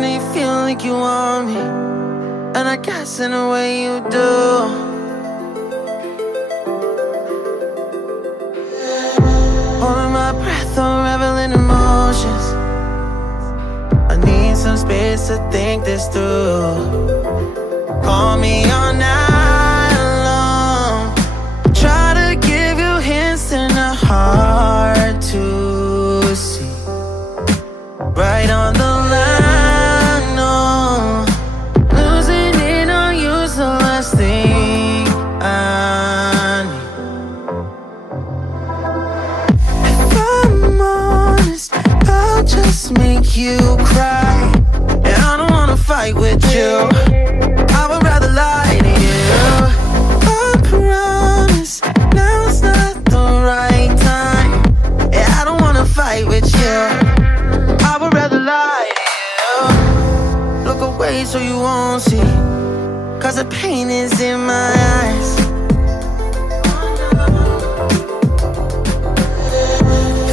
know you feel like you want me, and I guess in a way you do. Holding my breath, unraveling emotions. I need some space to think this through. Call me all night long. Try to give you hints and a hard to see. Right on the line, no. Losing it on you's the last thing I need. If I'm honest, I'll just make you cry. And I don't wanna fight with you, I would rather lie to you. I promise, now's not the right time. Yeah, I don't wanna fight with you, I would rather lie to you. Look away so you won't see, cause the pain is in my eyes.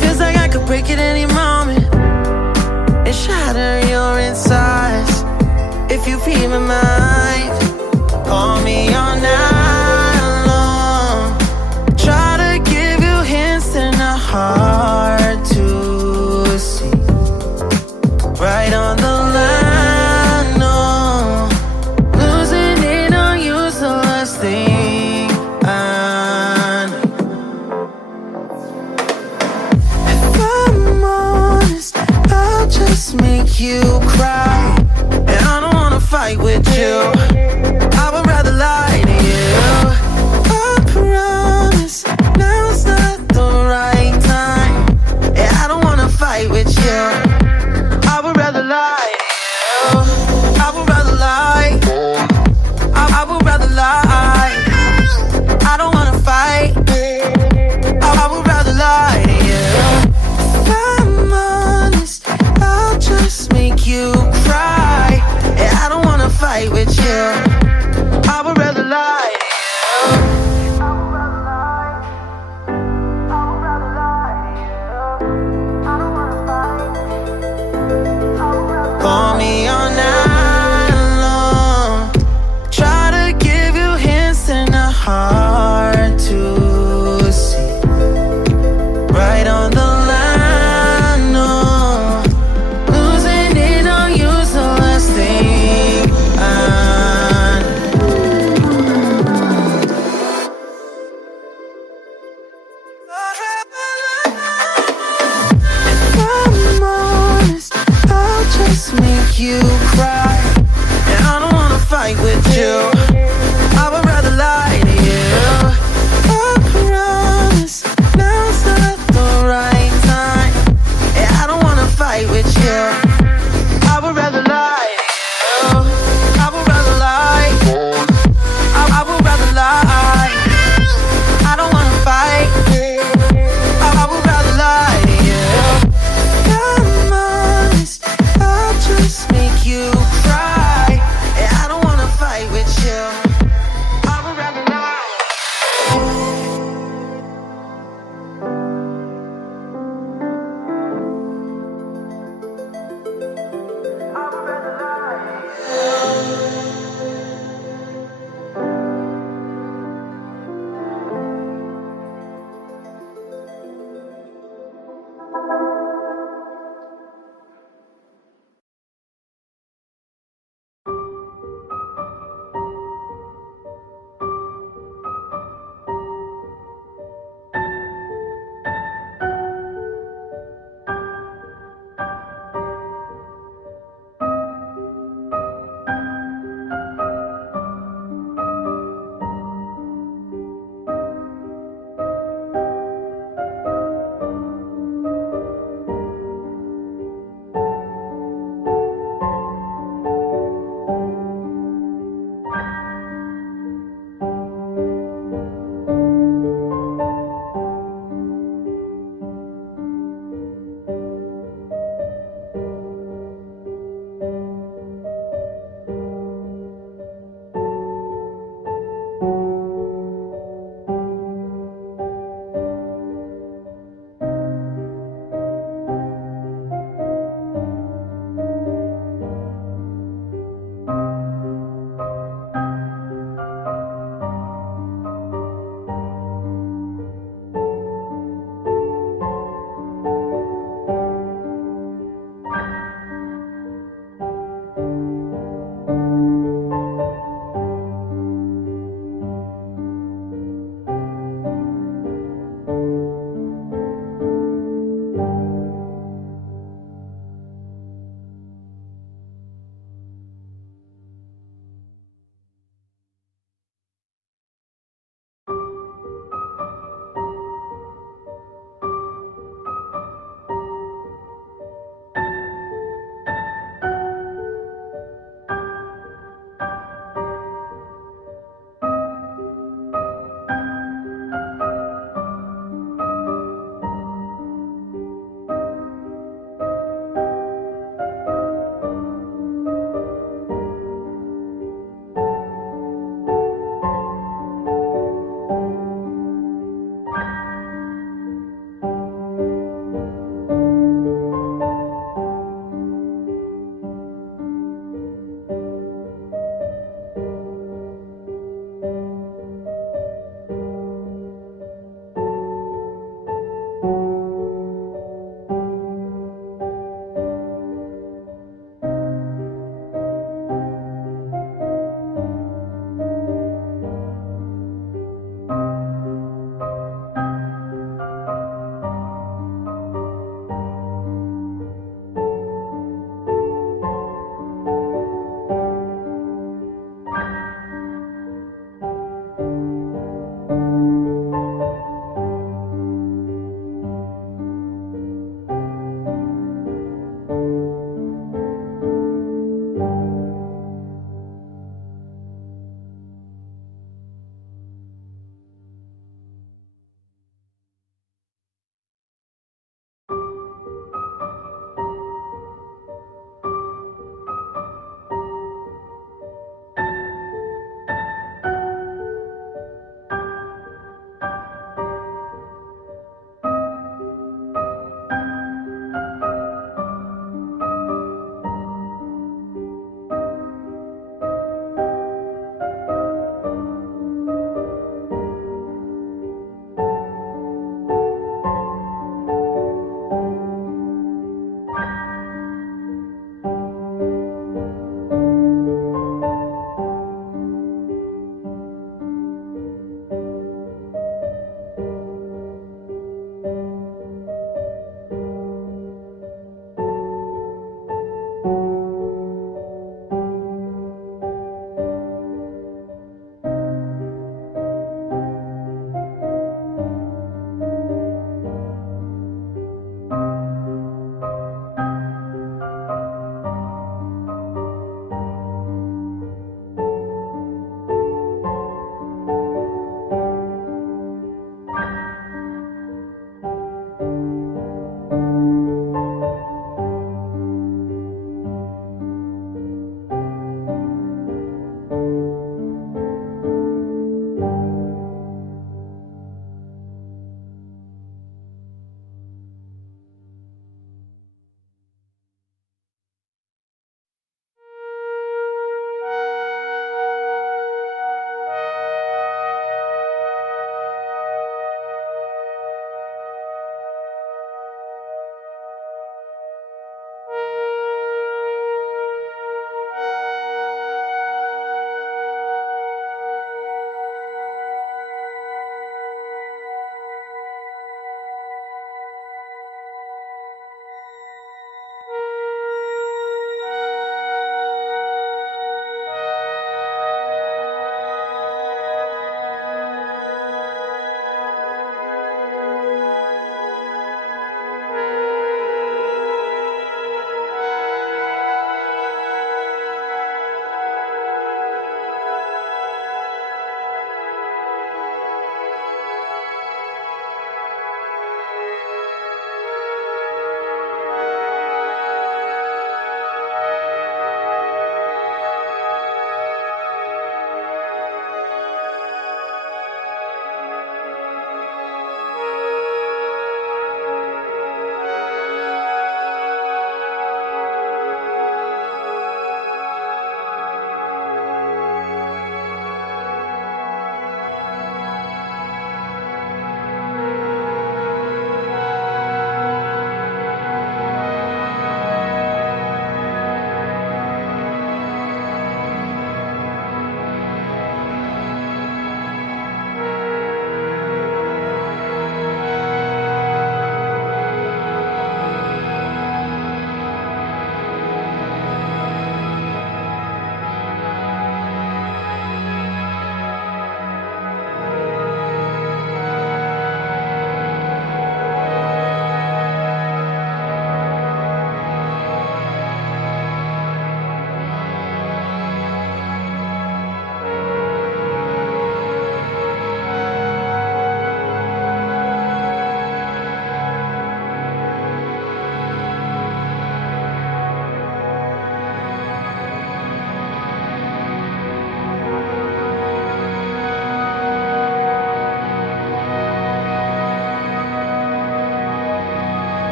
Feels like I could break it any moment and shatter your insides. If you feel my mind, call me all night long. Try to give you hints and a hard to see. Right on the line, no. Losing it on you's the last thing I need. If I'm honest, I'll just make you cry. And I don't wanna fight with you, I would rather lie to you. I promise, now's not the right time. Yeah, I don't wanna fight with you, I would rather lie to you. I would rather lie, I would rather lie. I don't wanna fight, I would rather lie to you. If I'm honest, I'll just make you cry. Yeah, I don't wanna fight with you, I would rather lie to you. Call me all night long. Try to give you hints and a hard to see. Right on the line, no. Losing it on you's the last thing I need. If I'm honest, I'll just make you